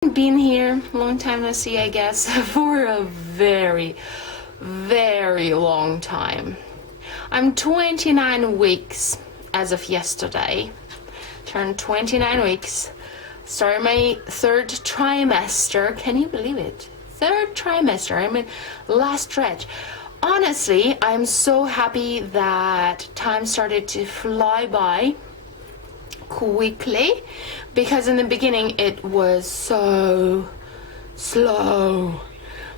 Been here, long time no see, I guess, for a very, very long time. I'm 29 weeks as of yesterday. Turned 29 weeks. Started my third trimester. Can you believe it? Third trimester. I'm in last stretch. Honestly, I'm so happy that time started to fly by quickly, because in the beginning it was so slow.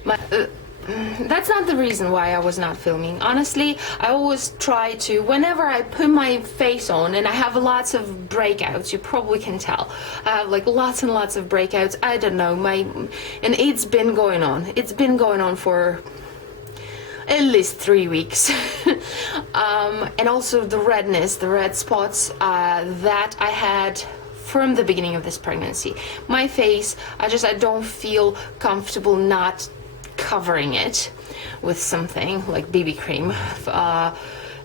That's not the reason why I was not filming. Honestly, I always try to, whenever I put my face on, and I have lots of breakouts, you probably can tell. I have like lots and lots of breakouts. I don't know, and it's been going on. It's been going on for at least 3 weeks. And also the redness, the red spots that I had from the beginning of this pregnancy. My face, I don't feel comfortable not covering it with something like BB cream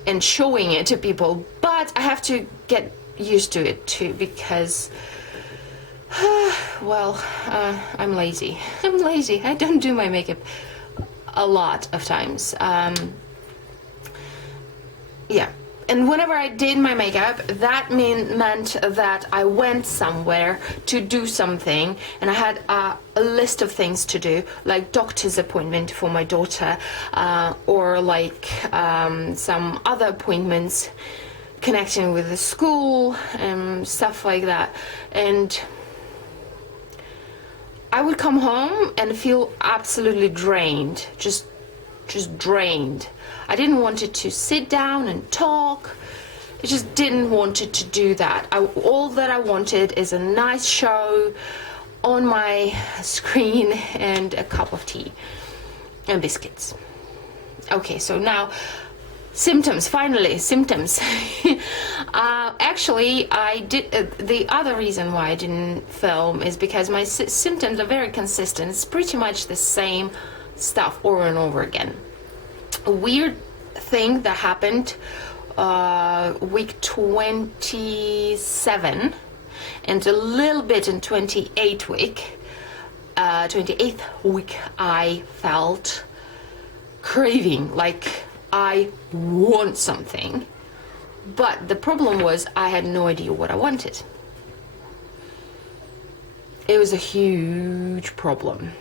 and showing it to people, but I have to get used to it too, because I'm lazy. I don't do my makeup a lot of times. Yeah, and whenever I did my makeup, that meant that I went somewhere to do something, and I had a list of things to do, like doctor's appointment for my daughter, or like some other appointments connecting with the school and stuff like that. And I would come home and feel absolutely drained, just drained. I didn't want it to sit down and talk. I just didn't want it to do that. All that I wanted is a nice show on my screen and a cup of tea and biscuits. Okay, so now symptoms, finally, symptoms. Actually, I did, the other reason why I didn't film is because my symptoms are very consistent. It's pretty much the same stuff over and over again. A weird thing that happened week 27 and a little bit in 28th week, I felt craving, like I want something, but the problem was I had no idea what I wanted. It was a huge problem.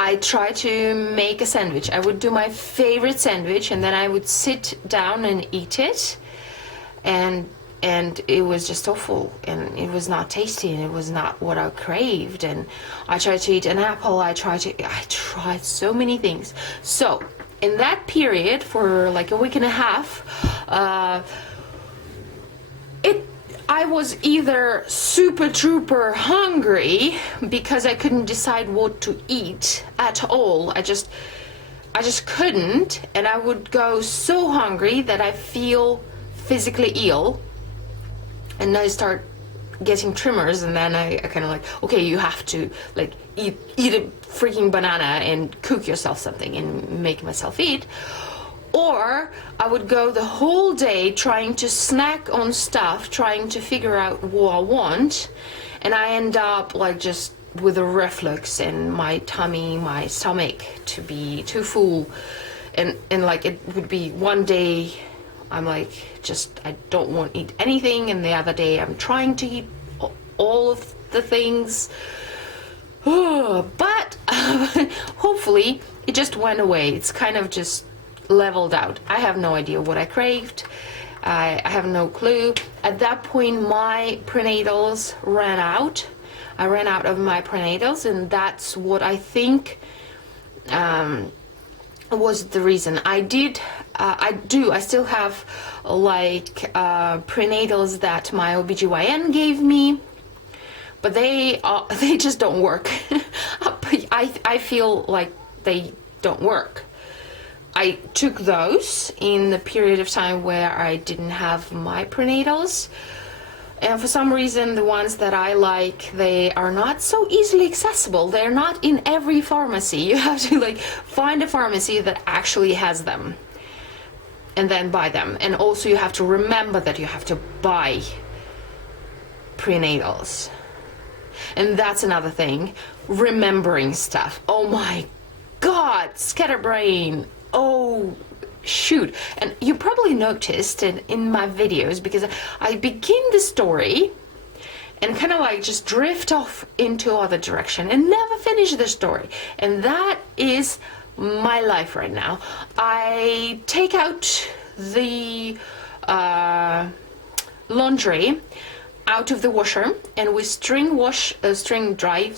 I tried to make a sandwich. I would do my favorite sandwich, and then I would sit down and eat it, and it was just awful, and it was not tasty, and it was not what I craved. And I tried to eat an apple. I tried so many things. So in that period, for like a week and a half, I was either super trooper hungry because I couldn't decide what to eat at all. I just couldn't, and I would go so hungry that I feel physically ill, and I start getting tremors, and then I kind of like, okay, you have to like eat a freaking banana and cook yourself something and make myself eat. Or I would go the whole day trying to snack on stuff, trying to figure out what I want, and I end up like just with a reflux in my tummy, my stomach to be too full, and like it would be one day I'm like, just I don't want to eat anything, and the other day I'm trying to eat all of the things. But hopefully it just went away. It's kind of just leveled out. I have no idea what I craved. I have no clue. At that point, my prenatals ran out. I ran out of my prenatals, and that's what I think was the reason. I still have like prenatals that my OBGYN gave me, but they just don't work. I feel like they don't work. I took those in the period of time where I didn't have my prenatals, and for some reason the ones that I like, they are not so easily accessible. They're not in every pharmacy. You have to like find a pharmacy that actually has them and then buy them, and also you have to remember that you have to buy prenatals. And that's another thing, remembering stuff. Oh my God, scatterbrain. Oh, shoot. And you probably noticed in my videos, because I begin the story and kind of like just drift off into other direction and never finish the story. And that is my life right now. I take out the laundry out of the washer, and we string dry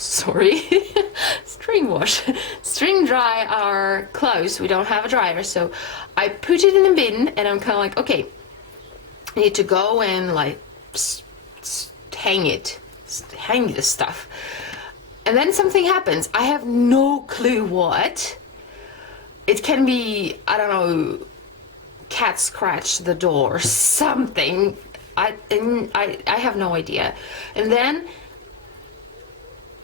our clothes. We don't have a dryer, so I put it in the bin, and I'm kind of like, okay, I need to go and like hang the stuff. And then something happens. I have no clue what. It can be, I don't know, cat scratched the door, something. I have no idea. And then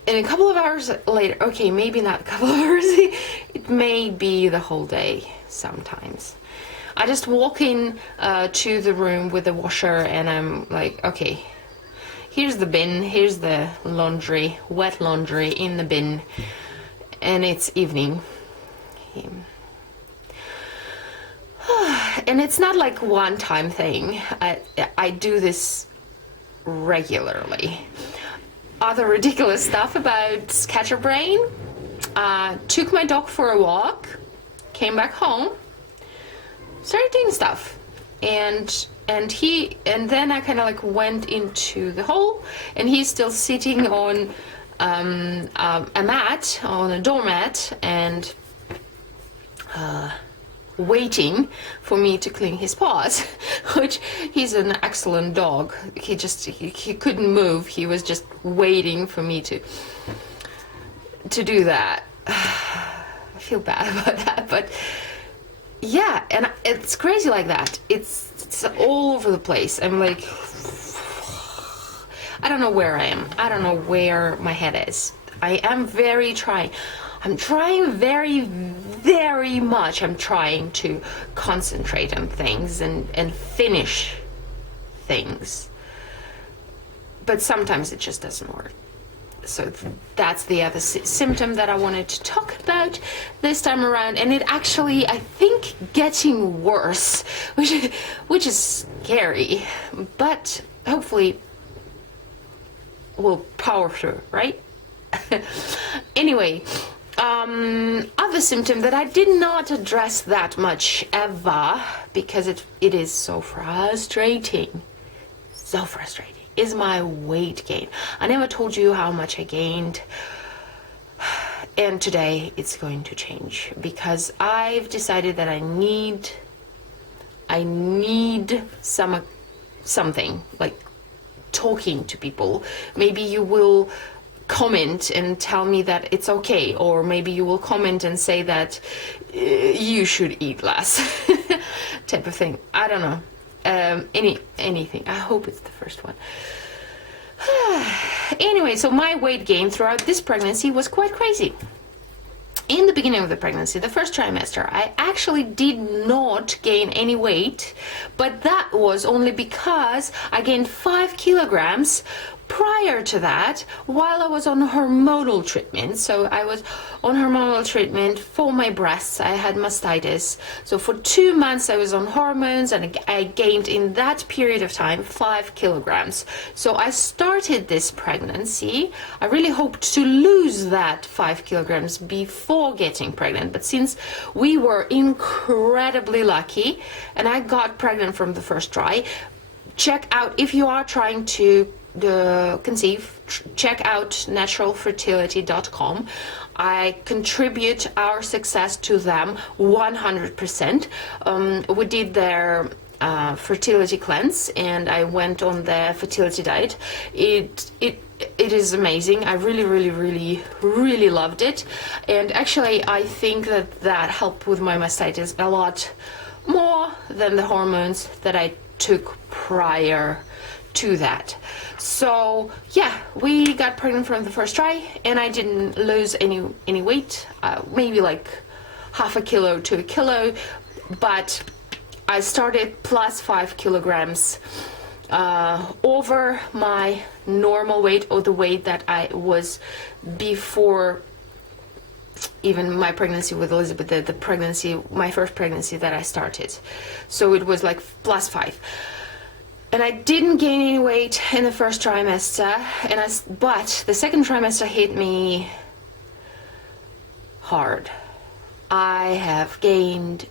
in a couple of hours later, okay, maybe not a couple of hours, it may be the whole day sometimes. I just walk in to the room with the washer, and I'm like, okay, here's the bin, here's the laundry, wet laundry in the bin, and it's evening. And it's not like one-time thing. I do this regularly. Other ridiculous stuff about scatterbrain. Took my dog for a walk, came back home, started doing stuff, and then I kind of like went into the hole, and he's still sitting on a mat, on a doormat, and waiting for me to clean his paws, which he's an excellent dog. He couldn't move. He was just waiting for me to do that. I feel bad about that, but yeah, and it's crazy like that. It's all over the place. I'm like, I don't know where I am. I don't know where my head is. I am I'm trying very, very much. I'm trying to concentrate on things and finish things. But sometimes it just doesn't work. So that's the other symptom that I wanted to talk about this time around. And it actually, I think, getting worse, which is scary. But hopefully we'll power through, right? Anyway. Other symptom that I did not address that much ever, because it is so frustrating, is my weight gain. I never told you how much I gained, and today it's going to change, because I've decided that I need something like talking to people. Maybe you will comment and tell me that it's okay, or maybe you will comment and say that you should eat less, type of thing. I don't know. Anything. I hope it's the first one. Anyway, so my weight gain throughout this pregnancy was quite crazy. In the beginning of the pregnancy, the first trimester, I actually did not gain any weight, but that was only because I gained 5 kilograms prior to that, while I was on hormonal treatment. So I was on hormonal treatment for my breasts. I had mastitis. So for 2 months I was on hormones, and I gained in that period of time 5 kilograms. So I started this pregnancy. I really hoped to lose that 5 kilograms before getting pregnant. But since we were incredibly lucky and I got pregnant from the first try, check out, if you are trying to conceive, check out naturalfertility.com. I contribute our success to them 100%. We did their fertility cleanse, and I went on the fertility diet. It is amazing. I really loved it, and actually I think that helped with my mastitis a lot more than the hormones that I took prior to that. So yeah, we got pregnant from the first try, and I didn't lose any weight, maybe like half a kilo to a kilo, but I started plus 5 kilograms over my normal weight, or the weight that I was before even my pregnancy with Elizabeth, the pregnancy, my first pregnancy that I started. So it was like +5. And I didn't gain any weight in the first trimester, but the second trimester hit me hard. I have gained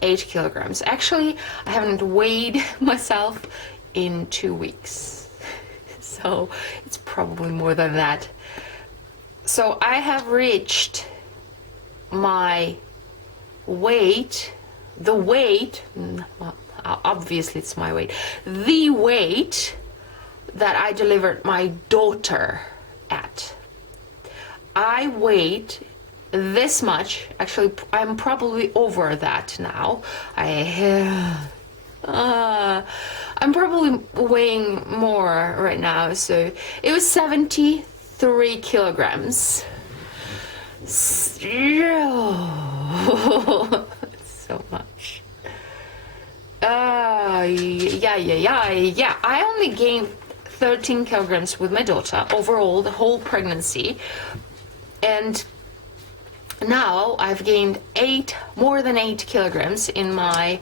8 kilograms. Actually, I haven't weighed myself in 2 weeks. So it's probably more than that. So I have reached my weight, obviously it's my weight, the weight that I delivered my daughter at. I weighed this much. Actually, I'm probably over that now. I'm probably weighing more right now. So it was 73 kilograms. So much. Yeah. I only gained 13 kilograms with my daughter overall, the whole pregnancy. And now I've gained more than 8 kilograms in my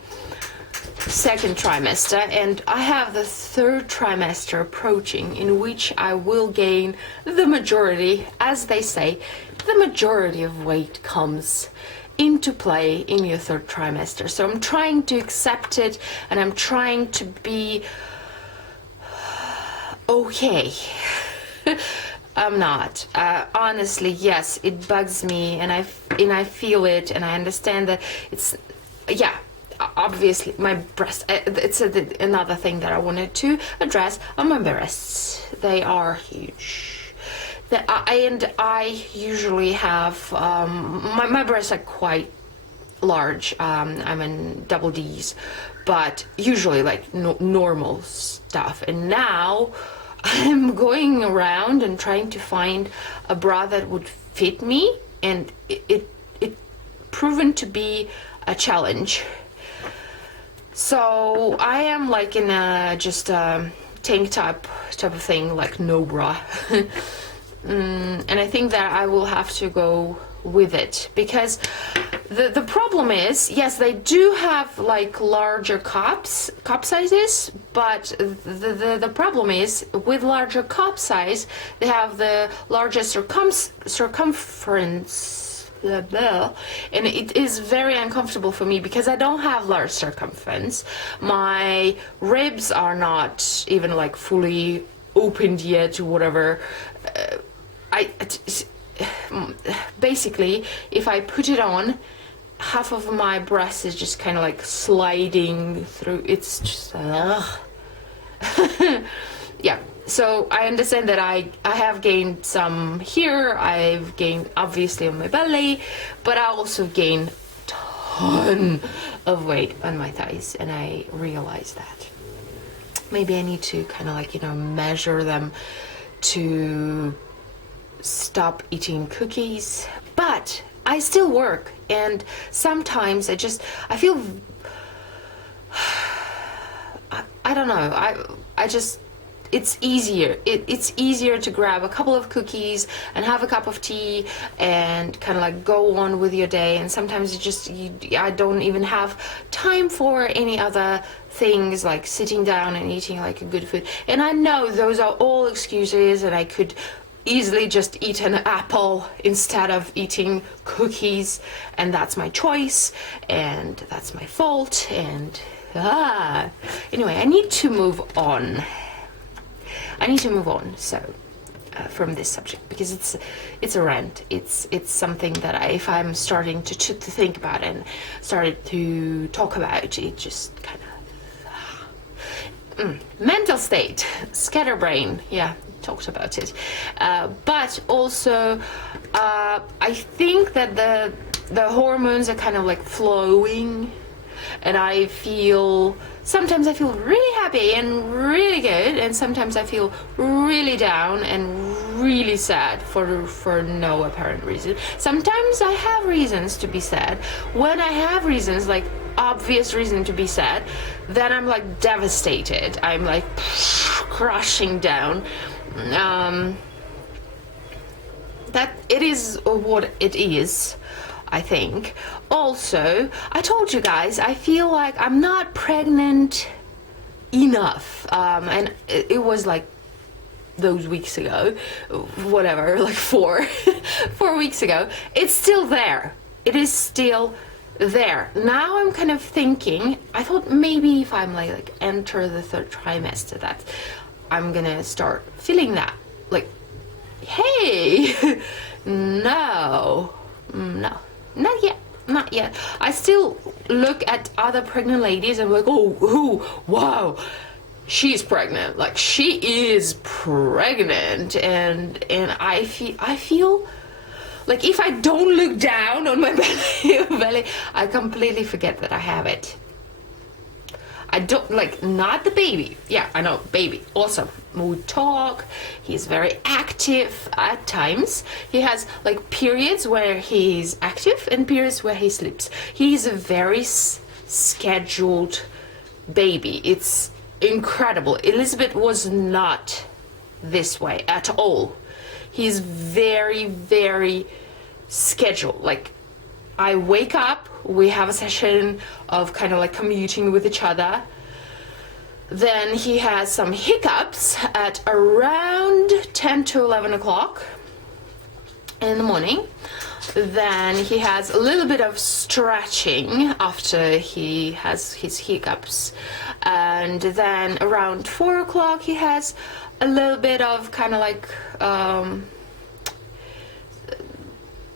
second trimester, and I have the third trimester approaching, in which I will gain the majority, as they say, the majority of weight comes into play in your third trimester. So I'm trying to accept it, and I'm trying to be okay. I'm not. Honestly, yes, it bugs me, and I feel it, and I understand that it's, yeah, obviously my breast, it's another thing that I wanted to address on my breasts. They are huge. I usually have, my breasts are quite large. I'm in double D's, but usually like normal stuff. And now I'm going around and trying to find a bra that would fit me, and it proven to be a challenge. So I am like in just a tank top type of thing, like no bra. And I think that I will have to go with it, because the problem is, yes, they do have like larger cup sizes, but the problem is with larger cup size, they have the largest circumference, and it is very uncomfortable for me because I don't have large circumference. My ribs are not even like fully opened yet, or whatever. Basically, if I put it on, half of my breast is just kind of like sliding through. It's just yeah. So I understand that I have gained some here. I've gained obviously on my belly, but I also gained a ton of weight on my thighs, and I realized that maybe I need to kind of like, measure them to stop eating cookies. But I still work, and sometimes I feel I don't know, I just, it's easier. It's easier to grab a couple of cookies and have a cup of tea and kind of like go on with your day. And sometimes I don't even have time for any other things, like sitting down and eating like a good food. And I know those are all excuses, and I could easily just eat an apple instead of eating cookies, and that's my choice, and that's my fault. And anyway, I need to move on. So from this subject, because it's a rant. It's something that if I'm starting to think about and started to talk about, it just kind of mental state, scatterbrain. Yeah, talked about it. But also, I think that the hormones are kind of like flowing, and sometimes I feel really happy and really good, and sometimes I feel really down and really sad for no apparent reason. Sometimes I have reasons to be sad. When I have reasons, like obvious reason to be sad, then I'm like devastated. I'm like crushing down. That it is what it is, I think. Also, I told you guys, I feel like I'm not pregnant enough, and it was like those weeks ago, whatever, like 4 weeks ago. It's still there. It is still there. Now I'm kind of thinking, I thought maybe if I'm like enter the third trimester that I'm gonna start feeling that, like, hey, no, not yet. I still look at other pregnant ladies and I'm like, oh, wow, she's pregnant. Like, she is pregnant, and I feel like if I don't look down on my belly, I completely forget that I have it. I don't, like, not the baby. Yeah, I know, baby, awesome. We talk, he's very active at times. He has, like, periods where he's active and periods where he sleeps. He's a very scheduled baby. It's incredible. Elizabeth was not this way at all. He's very, very scheduled. Like, I wake up, we have a session of kind of like commuting with each other. Then he has some hiccups at around 10 to 11 o'clock in the morning. Then he has a little bit of stretching after he has his hiccups. And then around 4 o'clock he has a little bit of kind of like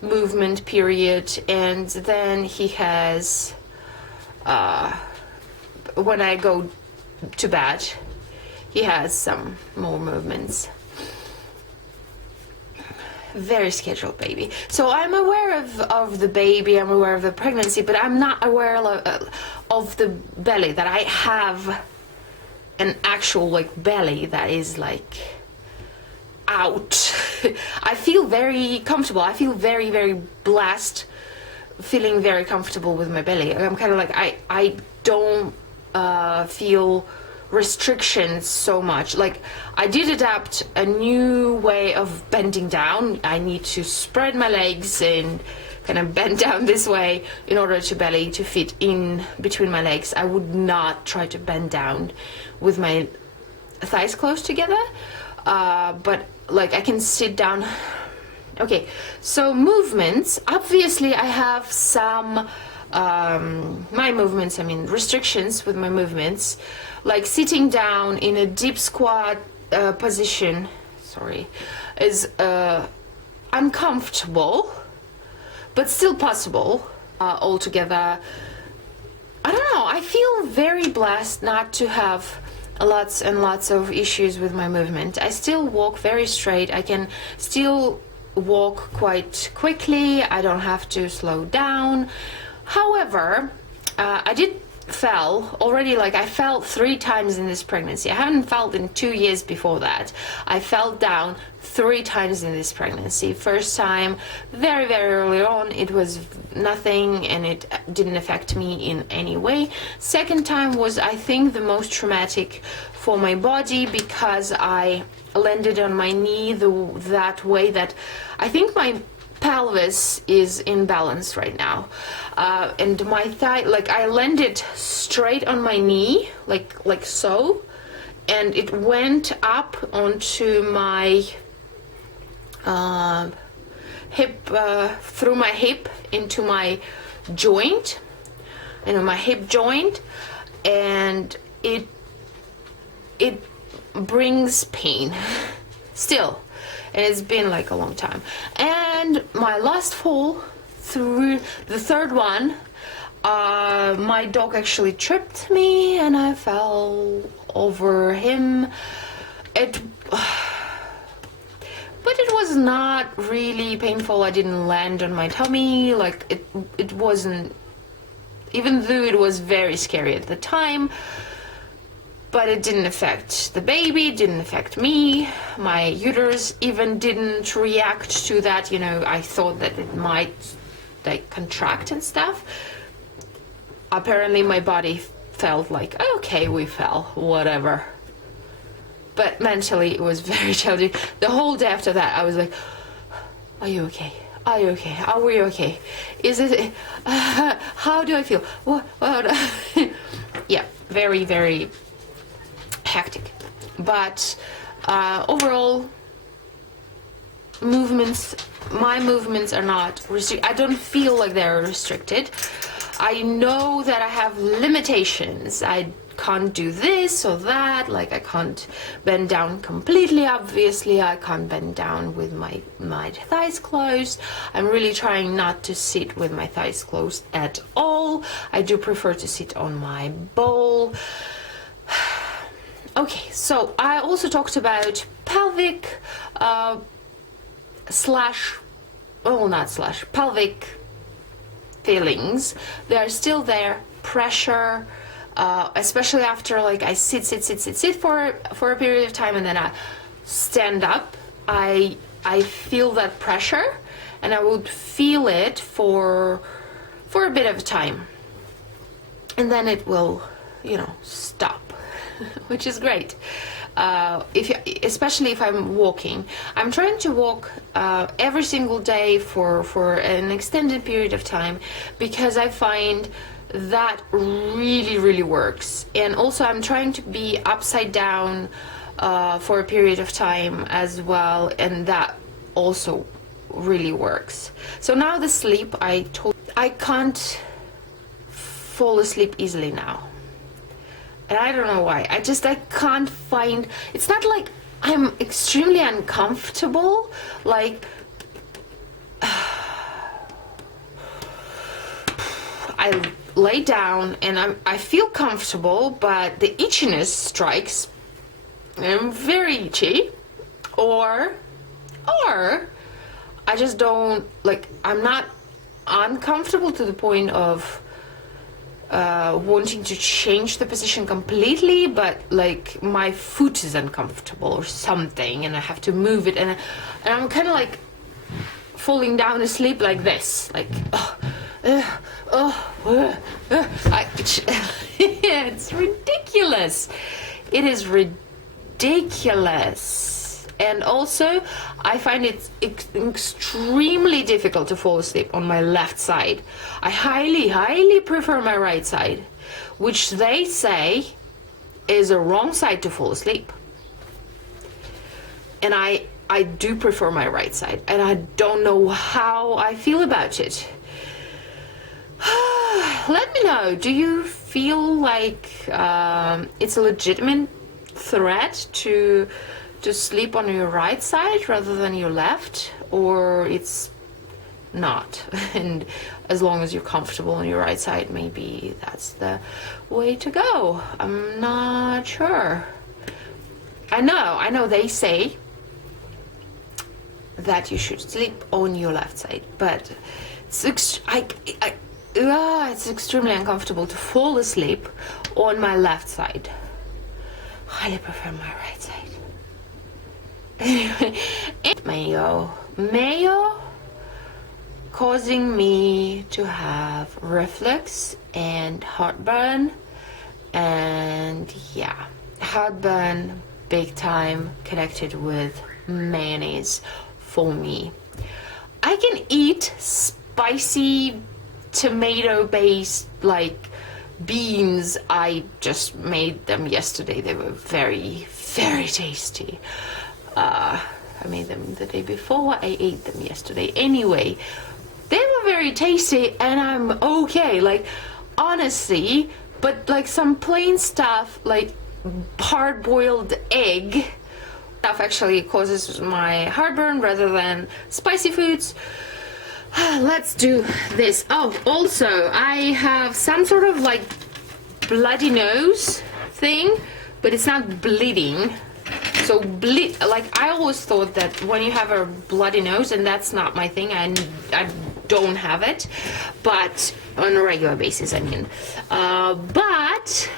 movement period, and then he has when I go to bed he has some more movements. Very scheduled baby. So I'm aware of the baby, I'm aware of the pregnancy, but I'm not aware of the belly, that I have an actual like belly that is like out. I feel very comfortable. I feel very, very blessed, feeling very comfortable with my belly. I'm kind of like, I don't feel restrictions so much. Like, I did adapt a new way of bending down. I need to spread my legs and kind of bend down this way in order to belly to fit in between my legs. I would not try to bend down with my thighs close together, but like I can sit down. Okay, so movements, obviously I have some my movements, I mean restrictions with my movements, like sitting down in a deep squat position, is uncomfortable, but still possible altogether. I don't know, I feel very blessed not to have lots and lots of issues with my movement. I still walk very straight. I can still walk quite quickly. I don't have to slow down. However, I did fell already, like I fell 3 times in this pregnancy. I haven't fell in 2 years before that. I fell down 3 times in this pregnancy. First time very, very early on, it was nothing and it didn't affect me in any way. Second time was, I think, the most traumatic for my body, because I landed on my knee that way that I think my pelvis is in balance right now, and my thigh, like I landed straight on my knee, like so, and it went up onto my hip, through my hip into my joint, my hip joint, and it brings pain still. And it's been like a long time. And my last fall, through the third one, my dog actually tripped me and I fell over him. But it was not really painful. I didn't land on my tummy. Like it wasn't, even though it was very scary at the time, but it didn't affect the baby, didn't affect me. My uterus even didn't react to that. I thought that it might like contract and stuff. apparently my body felt like, okay, we fell, whatever. But mentally it was very challenging. The whole day after that I was like, are you okay? Are you okay? Are we okay? Is it how do I feel? What yeah, very, very hectic. But overall, my movements are not restricted. I don't feel like they're restricted. I know that I have limitations. I can't do this or that, like I can't bend down completely, obviously. I can't bend down with my thighs closed. I'm really trying not to sit with my thighs closed at all. I do prefer to sit on my bowl. Okay, so I also talked about pelvic pelvic feelings. They're still there, pressure, especially after like I sit for a period of time and then I stand up. I feel that pressure, and I would feel it for a bit of time, and then it will, stop, which is great. Especially if I'm walking. I'm trying to walk every single day for an extended period of time, because I find that really, really works. And also I'm trying to be upside down for a period of time as well, and that also really works. So now the sleep, I can't fall asleep easily now. And I don't know why. I can't find, it's not like I'm extremely uncomfortable, like I lay down and I feel comfortable, but the itchiness strikes and I'm very itchy, or I just don't, like, I'm not uncomfortable to the point of wanting to change the position completely, but like my foot is uncomfortable or something and I have to move it, and I'm kind of like falling down asleep like this, like it's ridiculous. It is ridiculous. And also I find it extremely difficult to fall asleep on my left side. I highly prefer my right side, which they say is a wrong side to fall asleep. And I do prefer my right side, and I don't know how I feel about it. Let me know, do you feel like it's a legitimate threat to sleep on your right side rather than your left, or it's not? And as long as you're comfortable on your right side, maybe that's the way to go. I'm not sure. I know they say that you should sleep on your left side, but it's extremely uncomfortable to fall asleep on my left side. Highly prefer my right side. Anyway, mayo causing me to have reflux and heartburn, and yeah, heartburn big time connected with mayonnaise for me. I can eat spicy tomato based like beans. I just made them yesterday. They were very, very tasty. I made them the day before. I ate them yesterday. Anyway, they were very tasty and I'm okay, like, honestly. But like some plain stuff, like hard-boiled egg stuff, actually causes my heartburn rather than spicy foods. Let's do this. Oh, also I have some sort of like bloody nose thing, but it's not bleeding. So like I always thought that when you have a bloody nose, and that's not my thing, I don't have it, but on a regular basis, I mean. But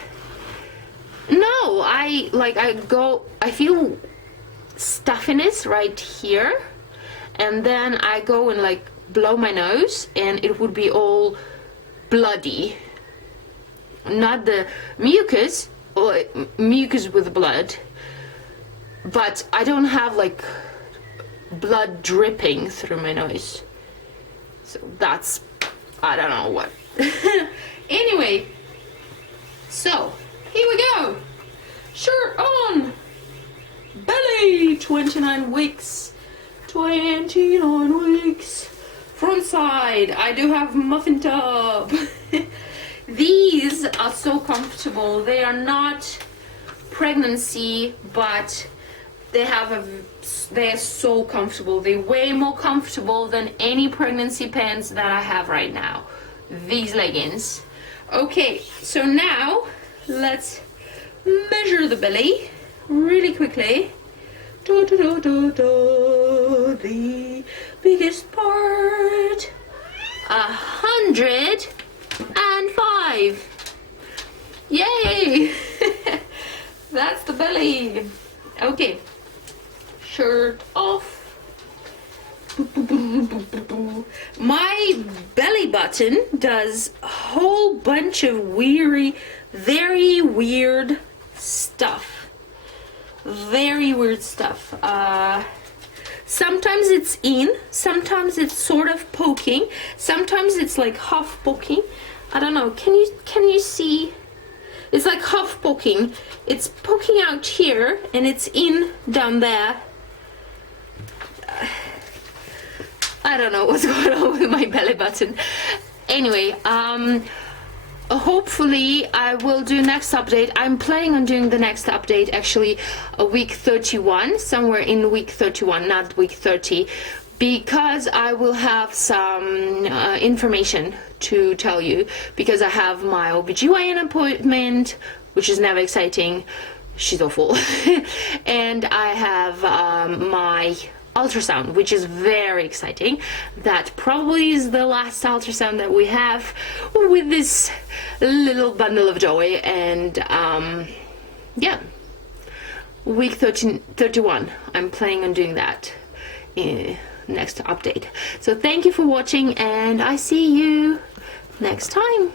no, I feel stuffiness right here, and then I go and like blow my nose and it would be all bloody. not the mucus, or mucus with blood, but I don't have like blood dripping through my nose. So that's, I don't know what. Anyway, so here we go. Shirt on. Belly, 29 weeks. 29 weeks. Front side, I do have muffin top. These are so comfortable. They are not pregnancy, but they are so comfortable. They're way more comfortable than any pregnancy pants that I have right now. These leggings. Okay, so now let's measure the belly really quickly. The biggest part. 105. Yay! That's the belly. Okay. Shirt off. My belly button does a whole bunch of very weird stuff. Very weird stuff. Sometimes it's in, sometimes it's sort of poking, sometimes it's like half poking. I don't know. Can you see? It's like half poking. It's poking out here and it's in down there. I don't know what's going on with my belly button. Anyway, hopefully I will do next update. I'm planning on doing the next update actually week 31, somewhere in week 31, not week 30, because I will have some information to tell you, because I have my OBGYN appointment, which is never exciting. She's awful. And I have my ultrasound, which is very exciting. That probably is the last ultrasound that we have with this little bundle of joy. And yeah, week 31, I'm planning on doing that next update. So thank you for watching, and I see you next time.